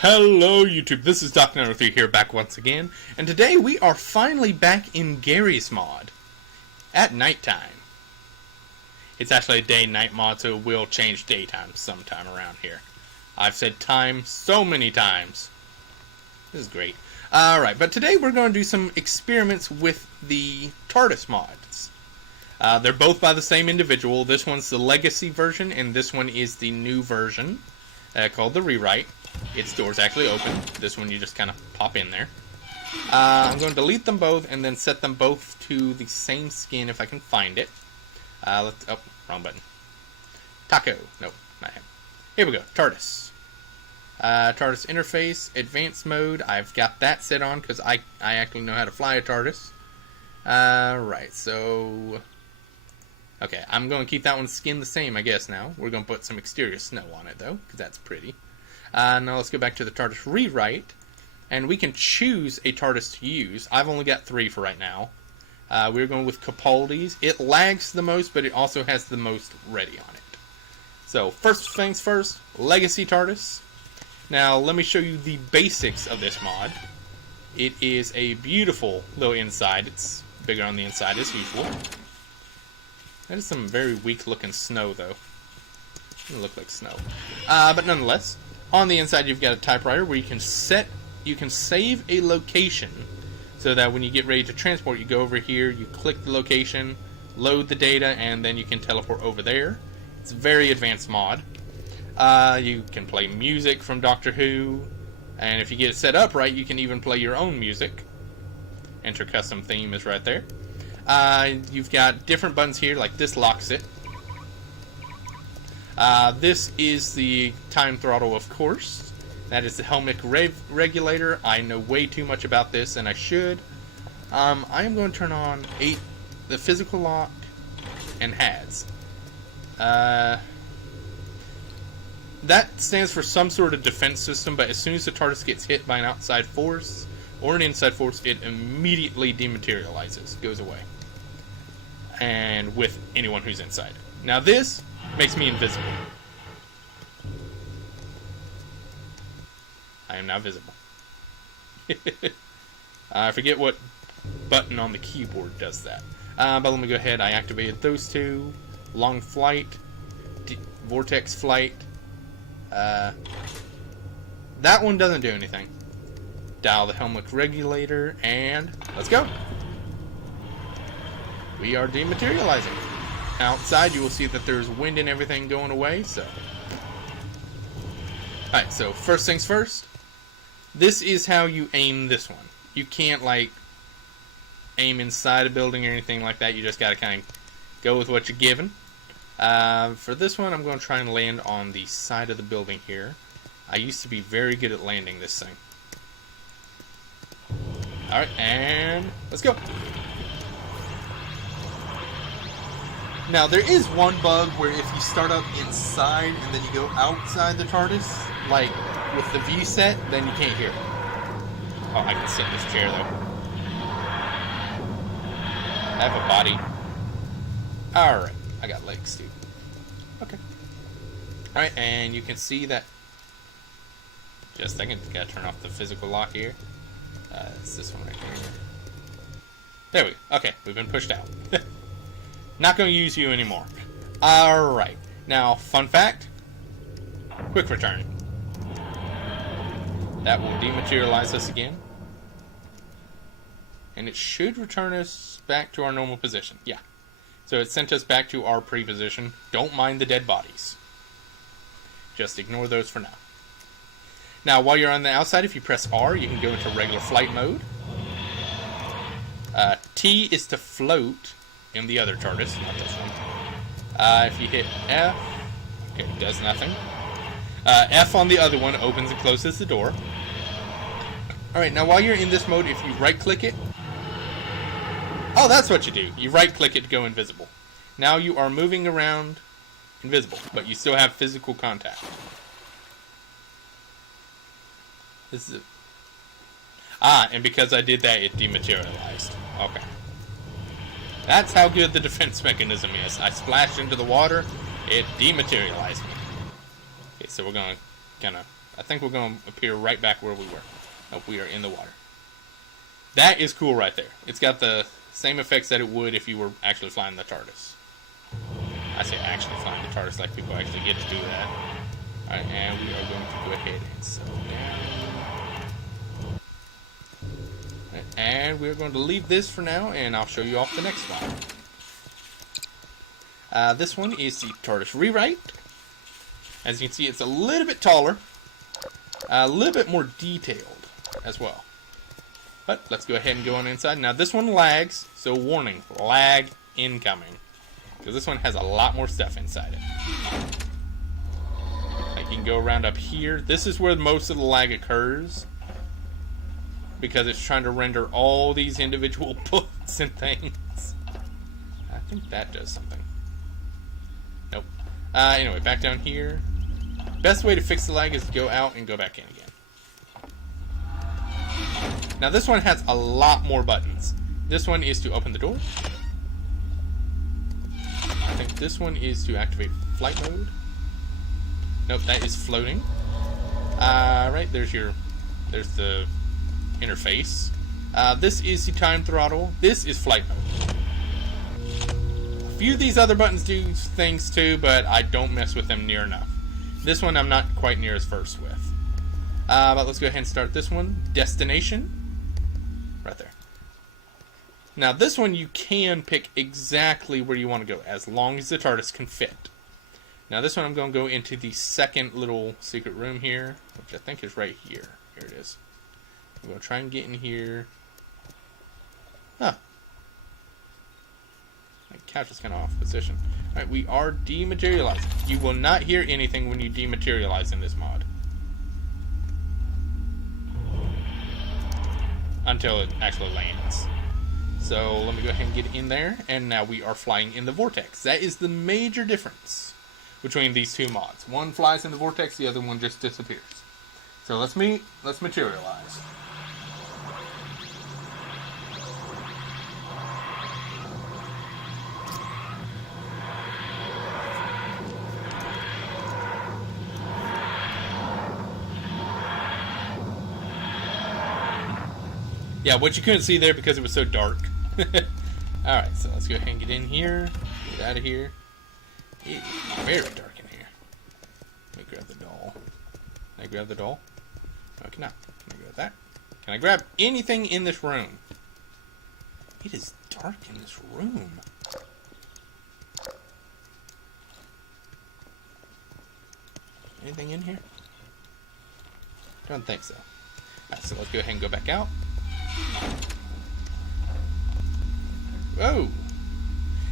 Hello YouTube, this is Doc903 here back once again, and today we are finally back in Garry's mod, at nighttime. It's actually a day-night mod, so it will change daytime sometime around here. I've said time so many times. This is great. Alright, but today we're going to do some experiments with the TARDIS mods. They're both by the same individual. This one's the legacy version, and this one is the new version, called the Rewrite. Its door's actually open. This one you just kind of pop in there. I'm going to delete them both and then set them both to the same skin if I can find it. Oh, wrong button. Taco. Nope, not him. Here we go. TARDIS. TARDIS interface, advanced mode. I've got that set on because I actually know how to fly a TARDIS. Right, so... Okay, I'm going to keep that one's skin the same, I guess, now. We're going to put some exterior snow on it, though, because that's pretty. Now let's go back to the TARDIS Rewrite, and we can choose a TARDIS to use. I've only got 3 for right now. We're going with Capaldi's. It lags the most, but it also has the most ready on it. So, first things first, Legacy TARDIS. Now, let me show you the basics of this mod. It is a beautiful little inside. It's bigger on the inside as usual. That is some very weak-looking snow, though. Doesn't look like snow. But nonetheless, on the inside you've got a typewriter where you can save a location so that when you get ready to transport, you go over here, you click the location, load the data, and then you can teleport over there. It's a very advanced mod. You can play music from Doctor Who, and if you get it set up right, you can even play your own music. Enter custom theme is right there. You've got different buttons here, like this locks it. This is the time throttle, of course. That is the helmet regulator. I know way too much about this, and I should. I am going to turn on the physical lock and HADS. That stands for some sort of defense system, but as soon as the TARDIS gets hit by an outside force or an inside force, it immediately dematerializes, goes away. And with anyone who's inside. Now this makes me invisible. I am now visible. I forget what button on the keyboard does that. But let me go ahead. I activated those two. Long flight. Vortex flight. That one doesn't do anything. Dial the helmet regulator, and let's go. We are dematerializing. Outside you will see that there's wind and everything going away, so... Alright, so first things first. This is how you aim this one. You can't, like, aim inside a building or anything like that. You just gotta kind of go with what you're given. For this one, I'm going to try and land on the side of the building here. I used to be very good at landing this thing. Alright, and let's go. Now, there is one bug where if you start up inside and then you go outside the TARDIS, like with the view set, then you can't hear it. Oh, I can sit in this chair, though. I have a body. Alright, I got legs, too. Okay. Alright, and you can see that... Just a second, gotta turn off the physical lock here. It's this one right here. There we go. Okay, we've been pushed out. Not going to use you anymore. Alright. Now, fun fact. Quick return. That will dematerialize us again. And it should return us back to our normal position. Yeah. So it sent us back to our pre-position. Don't mind the dead bodies. Just ignore those for now. Now, while you're on the outside, if you press R, you can go into regular flight mode. T is to float in the other TARDIS, not this one. If you hit F, okay, it does nothing. F on the other one opens and closes the door. Alright, now while you're in this mode, if you right-click it... Oh, that's what you do. You right-click it to go invisible. Now you are moving around invisible, but you still have physical contact. This is it. And because I did that, it dematerialized. Okay. That's how good the defense mechanism is. I splashed into the water, it dematerialized me. Okay, so we're going to kind of I think we're going to appear right back where we were. Nope, we are in the water. That is cool right there. It's got the same effects that it would if you were actually flying the TARDIS. I say actually flying the TARDIS like people actually get to do that. Alright, and we are going to go ahead and settle down. Right, and we're going to leave this for now, and I'll show you off the next one. This one is the Tortoise Rewrite. As you can see, it's a little bit taller, a little bit more detailed as well. But let's go ahead and go on inside. Now this one lags, so warning, lag incoming. Because this one has a lot more stuff inside it. Like you can go around up here. This is where most of the lag occurs. Because it's trying to render all these individual books and things. I think that does something. Nope. Anyway, back down here. Best way to fix the lag is to go out and go back in again. Now this one has a lot more buttons. This one is to open the door. I think this one is to activate flight mode. Nope, that is floating. Right, there's the interface. This is the time throttle. This is flight mode. A few of these other buttons do things too, but I don't mess with them near enough. This one I'm not quite near as versed with. But let's go ahead and start this one. Destination. Right there. Now this one you can pick exactly where you want to go, as long as the TARDIS can fit. Now this one I'm going to go into the second little secret room here, which I think is right here. Here it is. I'm going to try and get in here. Huh. My couch is kind of off position. Alright, we are dematerializing. You will not hear anything when you dematerialize in this mod. Until it actually lands. So let me go ahead and get in there, and now we are flying in the vortex. That is the major difference between these two mods. One flies in the vortex, the other one just disappears. So let's materialize. Yeah, what you couldn't see there because it was so dark. Alright, so let's go ahead and get in here. Get out of here. It is very dark in here. Let me grab the doll. Can I grab the doll? No, I cannot. Can I grab that? Can I grab anything in this room? It is dark in this room. Anything in here? Don't think so. Alright, so let's go ahead and go back out. Whoa!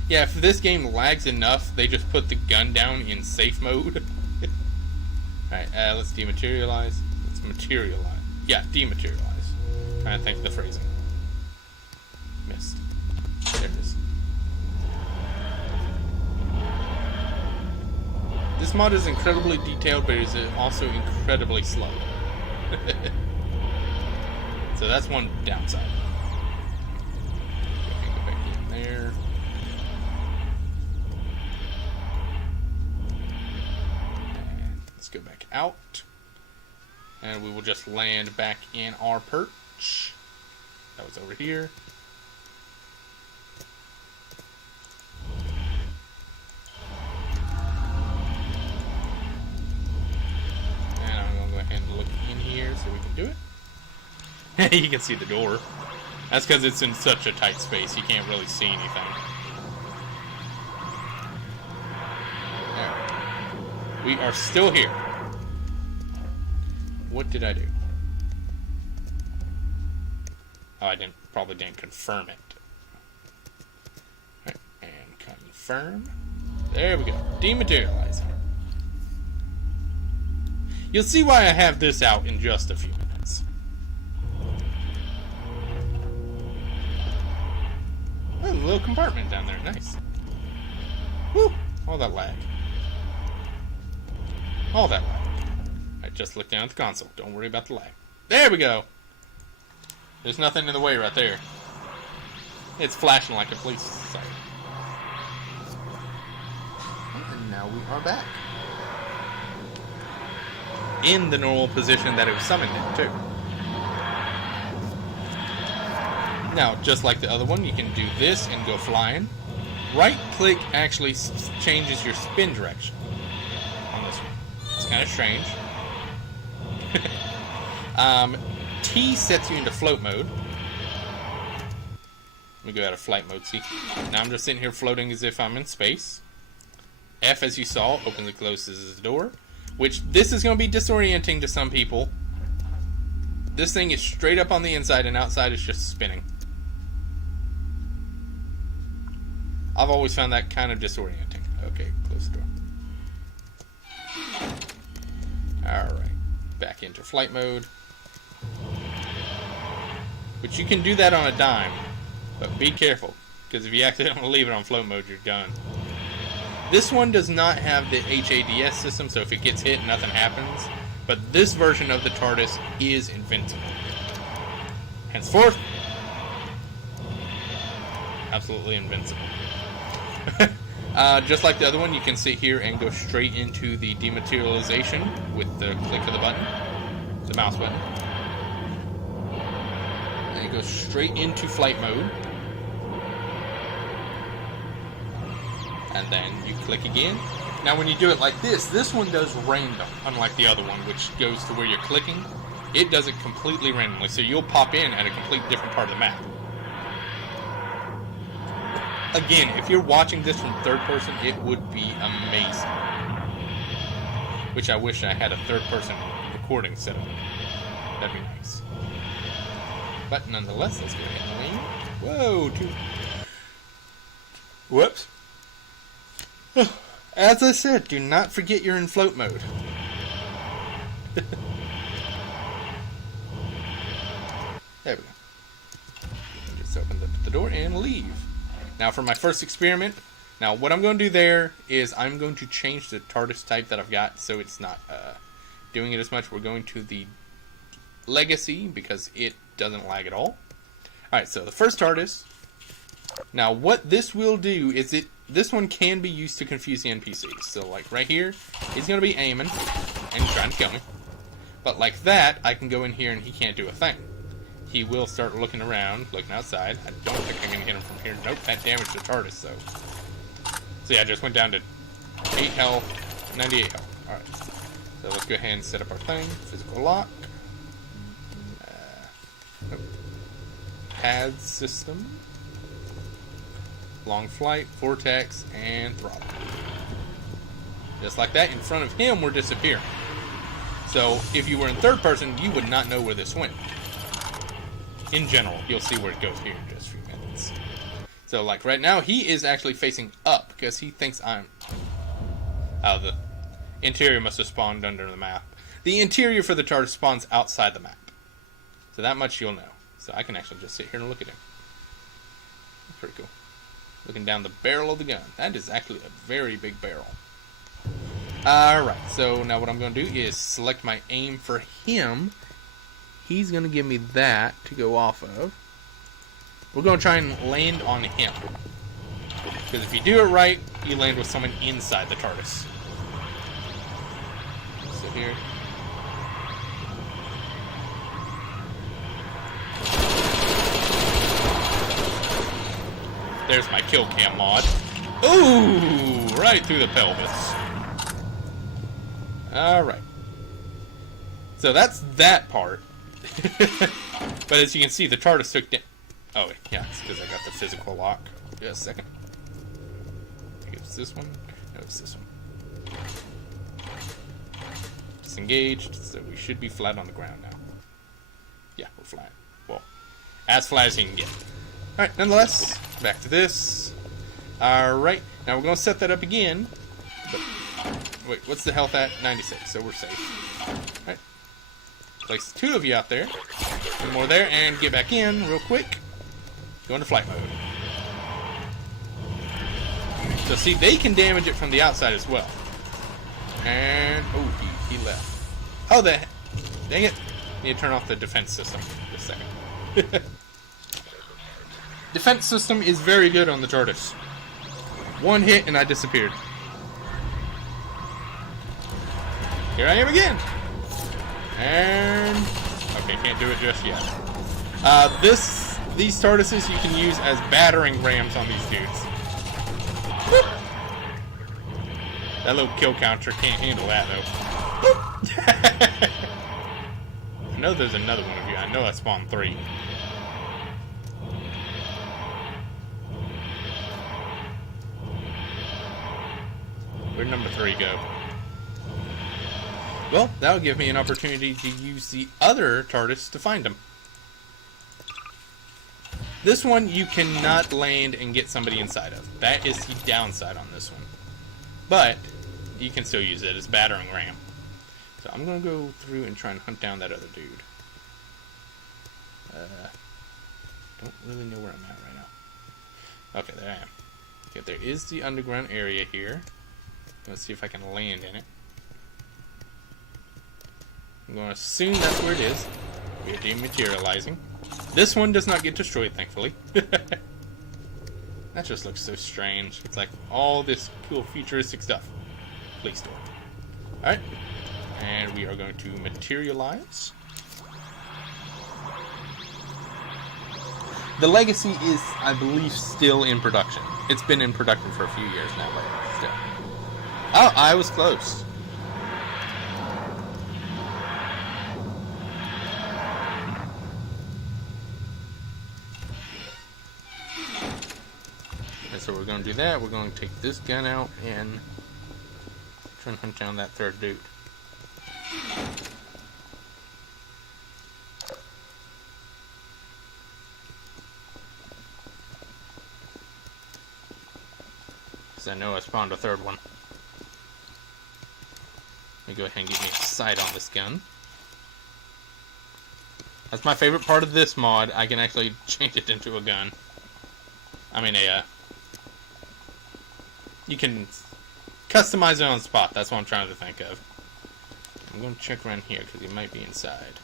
Yeah, if this game lags enough, they just put the gun down in safe mode. Alright, let's dematerialize. Let's materialize. Yeah, dematerialize. Trying to think of the phrasing. Missed. There it is. This mod is incredibly detailed, but it is also incredibly slow. So that's one downside. Go back in there. And let's go back out. And we will just land back in our perch. That was over here. And I'm going to go ahead and look in here so we can do it. You can see the door. That's because it's in such a tight space, you can't really see anything. There. We are still here. What did I do? Oh, I probably didn't confirm it. Right, and confirm. There we go. Dematerializing. You'll see why I have this out in just a few minutes. Oh, a little compartment down there. Nice. Woo! All that lag. All that lag. I just looked down at the console. Don't worry about the lag. There we go! There's nothing in the way right there. It's flashing like a police siren. And now we are back. in the normal position that it was summoned in, too. Now, just like the other one, you can do this and go flying. Right-click actually changes your spin direction on this one. It's kind of strange. T sets you into float mode. Let me go out of flight mode, see? Now I'm just sitting here floating as if I'm in space. F, as you saw, opens and closes the door. Which, this is going to be disorienting to some people. This thing is straight up on the inside, and outside is just spinning. I've always found that kind of disorienting. Okay, close the door. Alright, back into flight mode. But you can do that on a dime. But be careful, because if you accidentally leave it on float mode, you're done. This one does not have the HADS system, so if it gets hit, nothing happens. But this version of the TARDIS is invincible. Henceforth, absolutely invincible. Just like the other one, you can sit here and go straight into the dematerialization with the click of the button, the mouse button. And you go straight into flight mode. And then you click again. Now when you do it like this one does random, unlike the other one, which goes to where you're clicking. It does it completely randomly, so you'll pop in at a completely different part of the map. Again, if you're watching this from third person, it would be amazing. Which I wish I had a third person recording set up. That'd be nice. But nonetheless, let's go ahead and wing. Whoa, whoops. As I said, do not forget you're in float mode. There we go. Just open the door and leave. Now for my first experiment, now what I'm going to do there is I'm going to change the TARDIS type that I've got so it's not doing it as much. We're going to the Legacy because it doesn't lag at all. Alright, so the first TARDIS. Now what this will do is this one can be used to confuse the NPCs. So like right here, he's going to be aiming and trying to kill me. But like that, I can go in here and he can't do a thing. He will start looking around, looking outside. I don't think I'm going to hit him from here. Nope, that damaged the TARDIS, so yeah, I just went down to 8 health, 98 health. Alright, so let's go ahead and set up our thing. Physical lock. Nope. Pad system. Long flight, vortex, and throttle. Just like that, in front of him, we're disappearing. So, if you were in third person, you would not know where this went. In general, you'll see where it goes here in just a few minutes. So, like right now, he is actually facing up because he thinks I'm... Oh, the interior must have spawned under the map. The interior for the TARDIS spawns outside the map. So that much you'll know. So I can actually just sit here and look at him. That's pretty cool. Looking down the barrel of the gun. That is actually a very big barrel. Alright, so now what I'm going to do is select my aim for him. He's going to give me that to go off of. We're going to try and land on him. Because if you do it right, you land with someone inside the TARDIS. So here. There's my kill cam mod. Ooh! Right through the pelvis. Alright. So that's that part. But as you can see, the TARDIS took down... Oh, yeah, it's because I got the physical lock. Just a second. I think it was this one. No, it's this one. Disengaged, so we should be flat on the ground now. Yeah, we're flat. Well, as flat as you can get. Alright, nonetheless, back to this. Alright, now we're going to set that up again. But, wait, what's the health at? 96, so we're safe. Alright. Place two of you out there. One more there, and get back in real quick. Go into flight mode. So see, they can damage it from the outside as well. And, oh, he left. Oh, dang it. Need to turn off the defense system. Just a second. Defense system is very good on the TARDIS. One hit and I disappeared. Here I am again. And okay, can't do it just yet. These TARDISes you can use as battering rams on these dudes. Whoop. That little kill counter can't handle that though. I know there's another one of you. I know I spawned 3. Where'd number 3 go? Well, that'll give me an opportunity to use the other TARDIS to find him. This one you cannot land and get somebody inside of. That is the downside on this one. But you can still use it as battering ram. So I'm going to go through and try and hunt down that other dude. Don't really know where I'm at right now. Okay, there I am. Okay, there is the underground area here. Let's see if I can land in it. I'm going to assume that's where it is. We are dematerializing. This one does not get destroyed, thankfully. That just looks so strange. It's like all this cool futuristic stuff. Please store. Alright. And we are going to materialize. The Legacy is, I believe, still in production. It's been in production for a few years now, but still. Oh, I was close. And so we're going to do that. We're going to take this gun out and try and hunt down that third dude. Because I know I spawned a third one. Let me go ahead and get me a sight on this gun. That's my favorite part of this mod. I can actually change it into a gun. I mean, you can customize it on the spot. That's what I'm trying to think of. I'm going to check around here because he might be inside.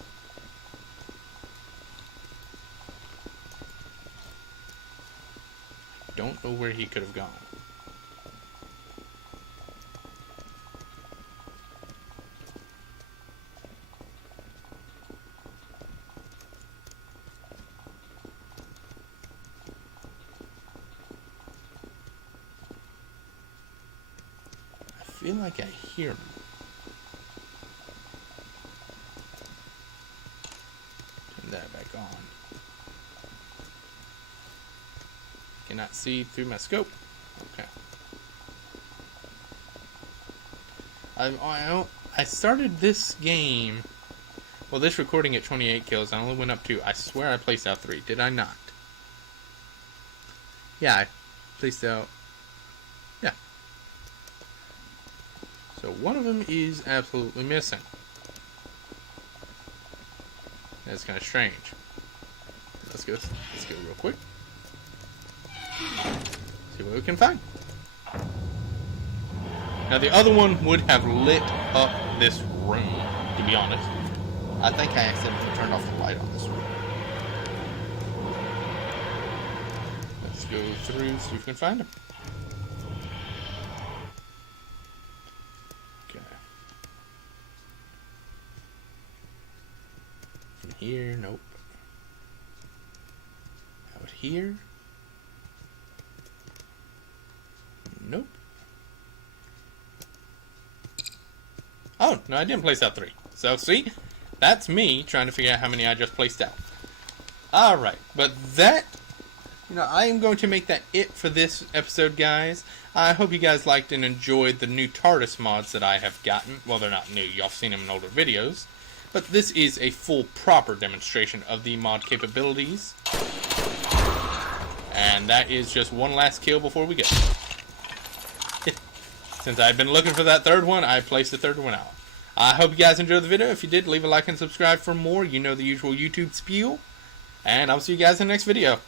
Don't know where he could have gone. I feel like I hear him. Turn that back on. Cannot see through my scope. Okay. I started this game, well, this recording at 28 kills. I only went up 2. I swear I placed out 3. Did I not? Yeah, I placed out. Yeah. So one of them is absolutely missing. That's kind of strange. Let's go real quick. See what we can find. Now the other one would have lit up this room, to be honest. I think I accidentally turned off the light on this room. Let's go through, see if we can find him. Okay. In here, nope. Out here. Nope. Oh, no, I didn't place out 3. So, see? That's me trying to figure out how many I just placed out. Alright, but that, I am going to make that it for this episode, guys. I hope you guys liked and enjoyed the new TARDIS mods that I have gotten. Well, they're not new. Y'all have seen them in older videos. But this is a full, proper demonstration of the mod capabilities. And that is just one last kill before we go. Since I've been looking for that third one, I placed the third one out. I hope you guys enjoyed the video. If you did, leave a like and subscribe for more. You know the usual YouTube spiel. And I'll see you guys in the next video.